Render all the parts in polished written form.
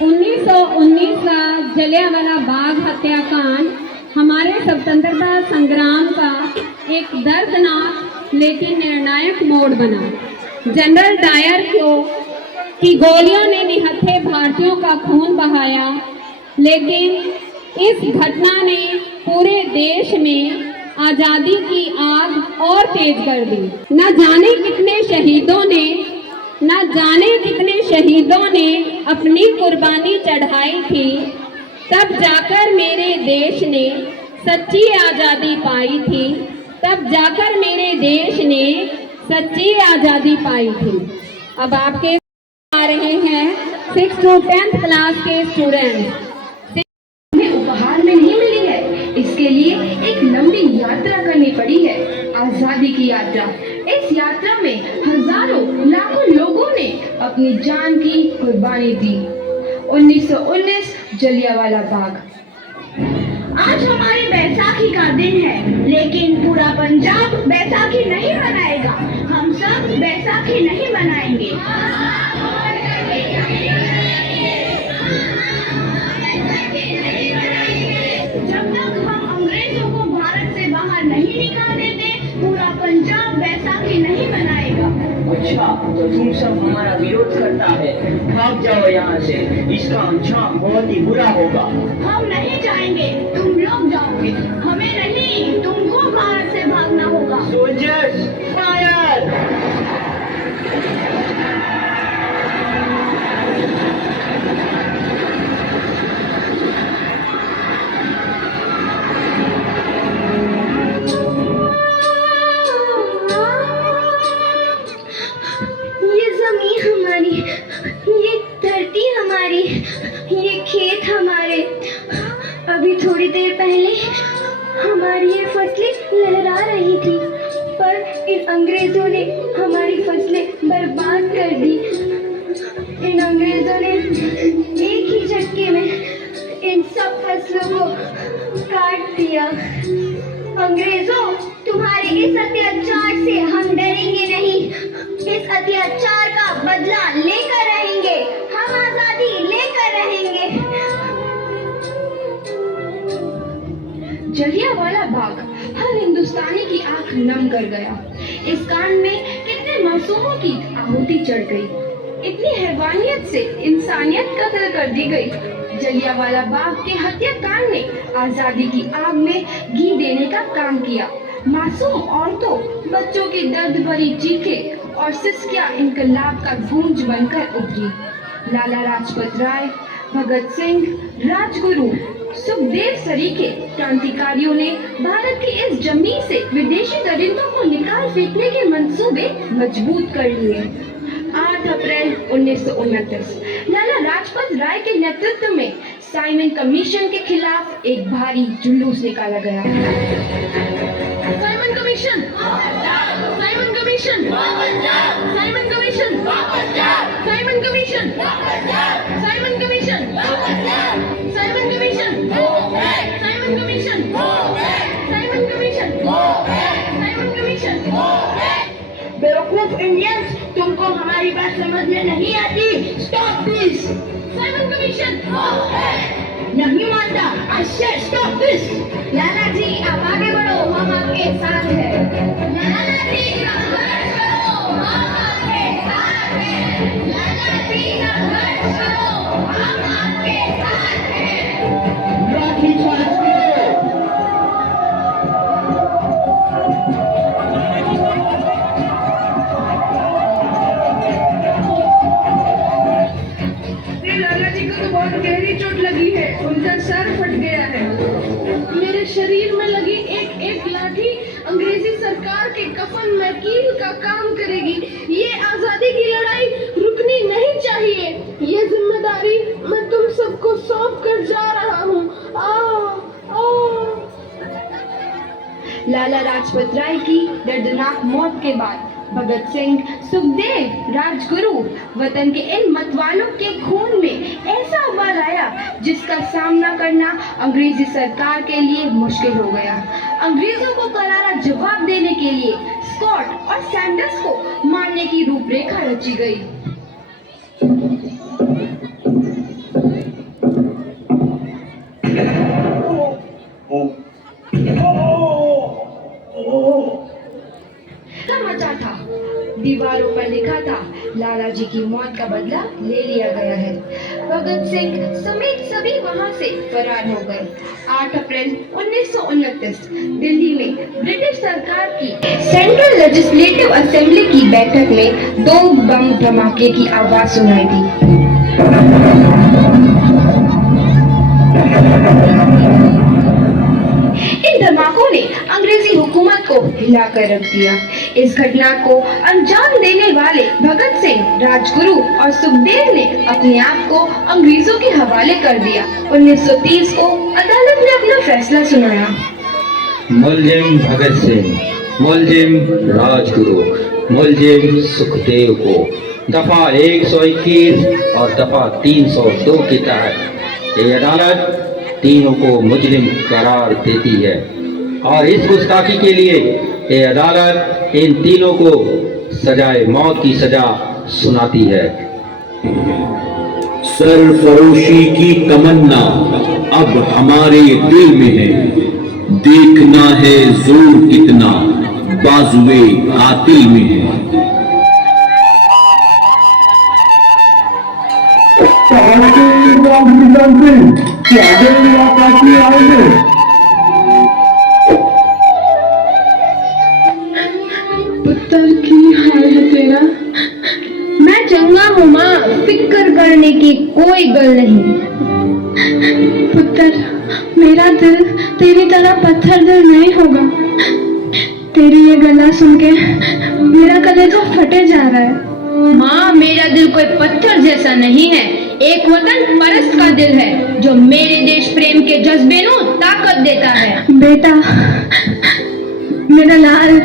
1919 का जलियांवाला बाग हत्याकांड हमारे स्वतंत्रता संग्राम का एक दर्दनाक लेकिन निर्णायक मोड़ बना। जनरल डायर की गोलियों ने निहत्थे भारतीयों का खून बहाया, लेकिन इस घटना ने पूरे देश में आजादी की आग और तेज कर दी। न जाने कितने शहीदों ने अपनी कुर्बानी चढ़ाई थी, तब जाकर मेरे देश ने सच्ची आजादी पाई थी। अब आपके आ रहे हैं 6 to 10th क्लास के स्टूडेंट। उपहार में नहीं मिली है, इसके लिए एक लंबी यात्रा करनी पड़ी है, आजादी की यात्रा। इस यात्रा में हजारों लाखों लोगों ने अपनी जान की कुर्बानी दी। 1919 जलियांवाला बाग। आज हमारी बैसाखी का दिन है, लेकिन पूरा पंजाब बैसाखी नहीं मनाएगा। हम सब बैसाखी नहीं मनाएंगे। जब तक हम अंग्रेजों को भारत से बाहर नहीं निकाल देते, पूरा पंजाब बैसाखी नहीं मनाएगा। अच्छा, तो तुम सब हमारा विरोध करता है, भाग जाओ यहाँ से। इसका अंजाम बहुत ही बुरा होगा। हम नहीं जाएंगे, तुम लोग जाओगे। हमें नहीं, तुमको भारत से भागना होगा। Soldiers fire! ये जमीन हमारी, ये धरती हमारी, ये खेत हमारे। अभी थोड़ी देर पहले हमारी ये फसलें लहरा रही थी, पर इन अंग्रेजों ने हमारी फसलें बर्बाद कर दी। इन अंग्रेजों ने एक ही झटके में इन सब फसलों को काट दिया। अंग्रेजों, तुम्हारे इस अत्याचार से हम डरेंगे नहीं। इस अत्याचार का बदला लेकर रहेंगे। हम आजादी लेकर रहेंगे। जलियांवाला बाग हर हिंदुस्तानी की आंख नम कर गया। इस कांड में कितने मासूमों की आहुति चढ़ गई। इतनी हैवानियत से इंसानियत कत्ल कर दी गई। जलियांवाला बाग के हत्याकांड ने आजादी की आग में घी देने का काम किया। मासूम औरतों, बच्चों की दर्द भरी चीखें और सिसकियां इनकलाब का गूंज बनकर उभरी। लाला लाजपत राय, भगत सिंह, राजगुरु, सुखदेव सरीखे क्रांतिकारियों ने भारत की इस जमीन से विदेशी दरिंदों को निकाल फेंकने के मंसूबे मजबूत कर लिए। 8 अप्रैल 1929 लाला लाजपत राय के नेतृत्व में साइमन कमीशन के खिलाफ एक भारी जुलूस निकाला गया। Simon commission, Simon commission, Simon commission, Simon commission, Simon commission, Simon commission, Simon commission, Simon commission, Simon commission. बेवकूफ इंडियंस, तुमको हमारी बात समझ में नहीं आती। Stop this. साइमन कमीशन नहीं मानता। आई से स्टॉप दिस। लाला जी, आप आगे बढ़ो, हम आपके साथ हैं। लाला जी, संघर्ष करो, हम आपके साथ हैं। लाला जी, संघर्ष करो, हम आपके साथ हैं। लाठी चार्ज करो। बहुत गहरी चोट लगी है, उनका सर फट गया है। मेरे शरीर में लगी एक एक लाठी अंग्रेजी सरकार के कफन में कील का काम करेगी। ये आजादी की लड़ाई रुकनी नहीं चाहिए। ये जिम्मेदारी मैं तुम सबको सौंप कर जा रहा हूँ। लाला लाजपत राय की दर्दनाक मौत के बाद भगत सिंह, सुखदेव, राजगुरु वतन के इन मतवालों के खून में ऐसा उबाल आया जिसका सामना करना अंग्रेजी सरकार के लिए मुश्किल हो गया। अंग्रेजों को करारा जवाब देने के लिए स्कॉट और सैंडर्स को मारने की रूपरेखा रची गई। जी की मौत का बदला ले लिया गया है। भगत सिंह समेत सभी वहां से फरार हो गए। 8 अप्रैल 1929 दिल्ली में ब्रिटिश सरकार की सेंट्रल लेजिस्लेटिव असेंबली की बैठक में 2 बम धमाके की आवाज सुनाई दी। इन धमाकों ने अंग्रेजी हुकूमत को हिलाकर रख दिया। इस घटना को अंजाम देने वाले भगत सिंह, राजगुरु और सुखदेव ने अपने आप को अंग्रेजों के हवाले कर दिया। 1930 को अदालत ने अपना फैसला सुनाया। मुलजिम भगत सिंह, मुलजिम राजगुरु, मुलजिम सुखदेव को दफा 121 और दफा 302 के तहत ये अदालत तीनों को मुजरिम करार देती है और इस गुस्ताखी के लिए ये अदालत इन तीनों को सजाए मौत की सजा सुनाती है। सरफरोशी की तमन्ना अब हमारे दिल में है, देखना है जोर कितना बाजुए कातिल में है। पुत्र की हाल है तेरा? मैं चंगा हूँ माँ, फिक्र करने की कोई गल नहीं। पुत्र, मेरा दिल तेरी तरह पत्थर दिल नहीं होगा। तेरी ये गला सुन के मेरा कलेजा फटे जा रहा है। माँ, मेरा दिल कोई पत्थर जैसा नहीं है, एक वतन परस्त का दिल है जो मेरे देश प्रेम के जज्बे को ताकत देता है। बेटा, मेरा लाल।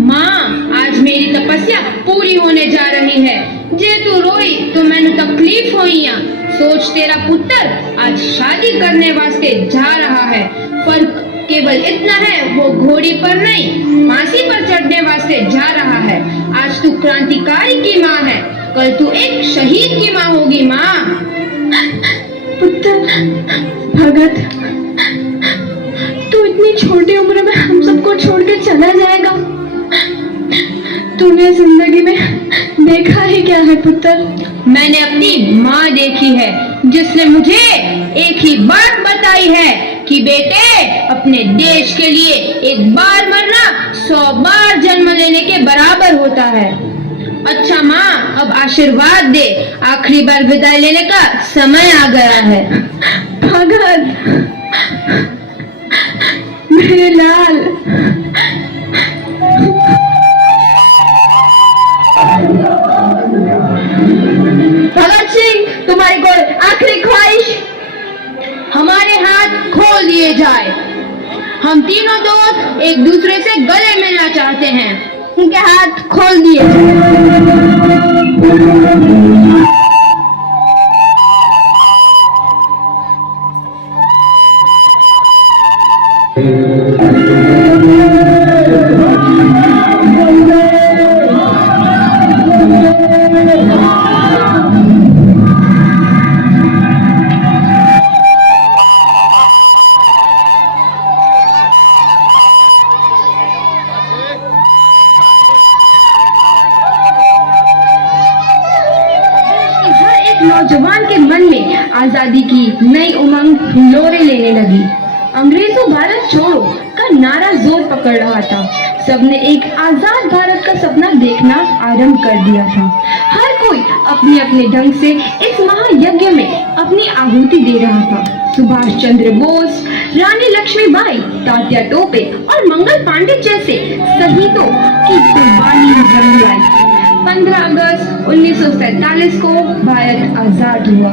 माँ, आज मेरी तपस्या पूरी होने जा रही है। जे तू रोई तो मैंने तकलीफ होई। सोच, तेरा पुत्र आज शादी करने वास्ते जा रहा है। फर्क केवल इतना है, वो घोड़ी पर नहीं फांसी पर चढ़ने वास्ते जा रहा है। आज तू क्रांतिकारी की माँ है, कल तू एक शहीद की माँ होगी। माँ। पुत्र भगत, तू इतनी छोटी उम्र में हम सबको छोड़ के चला जाएगा? तूने जिंदगी में देखा ही क्या है पुत्र? मैंने अपनी माँ देखी है, जिसने मुझे एक ही बात बताई है कि बेटे, अपने देश के लिए एक बार मरना 100 बार जन्म लेने के बराबर होता है। अच्छा माँ, अब आशीर्वाद दे, आखिरी बार विदाई लेने का समय आ गया है। भगत, मेरे लाल। भगत सिंह, तुम्हारी कोई आखिरी ख्वाहिश? हमारे हाथ खोल दिए जाए। हम तीनों दोस्त एक दूसरे से गले मिलना चाहते हैं। उनके हाथ खोल दिए जाए। नौजवान के मन में आजादी की नई उमंग हिलोरे लेने लगी। अंग्रेजों भारत छोड़ो का नारा जोर पकड़ रहा था। सबने एक आजाद भारत का सपना देखना आरंभ कर दिया था। हर कोई अपने अपने ढंग से इस महायज्ञ में अपनी आहुति दे रहा था। सुभाष चंद्र बोस, रानी लक्ष्मीबाई, तात्या टोपे और मंगल पांडे जैसे शहीदों की कुर्बानी रंग लाई। 15 अगस्त 1947 को भारत आजाद हुआ।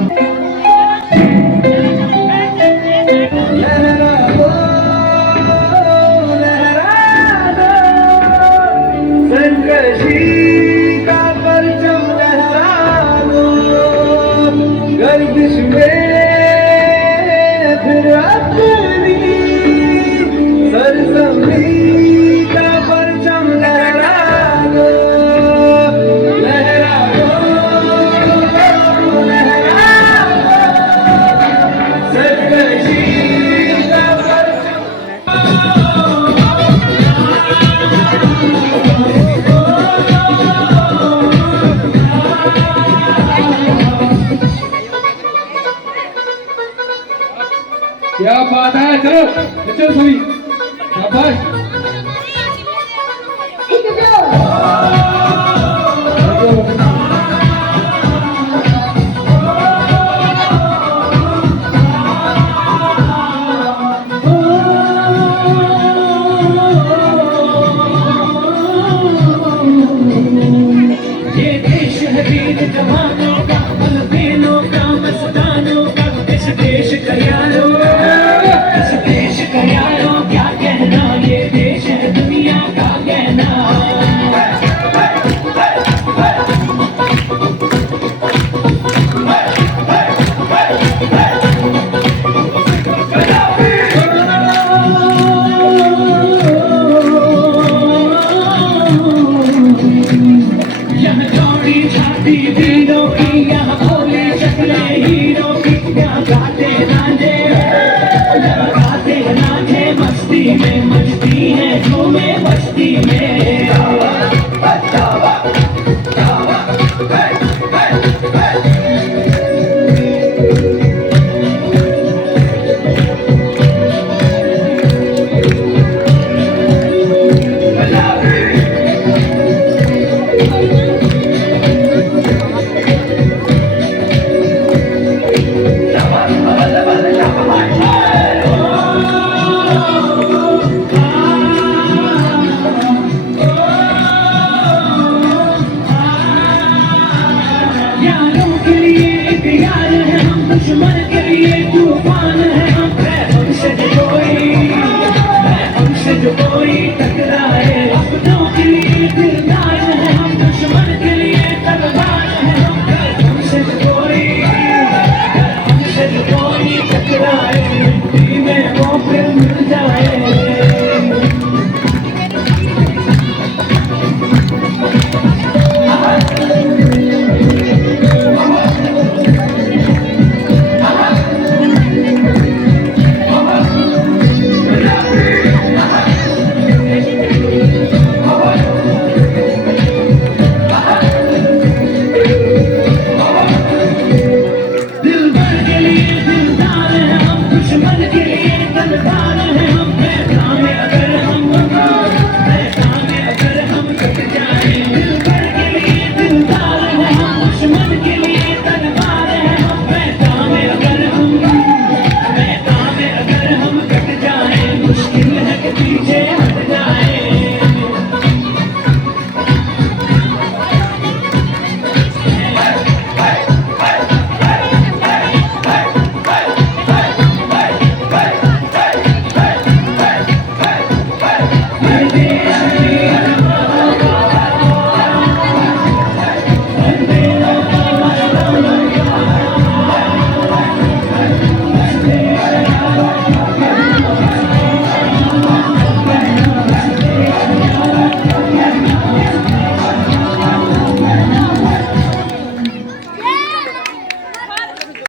संघर्षी का परचम लहरा दो, गर्दिश में फिर अपनी सरजमी का परचम लहरा दो, लहरा दो, लहरा दो, संघर्षी का परचम। क्या बात है, चलो चलो सभी शाबाश।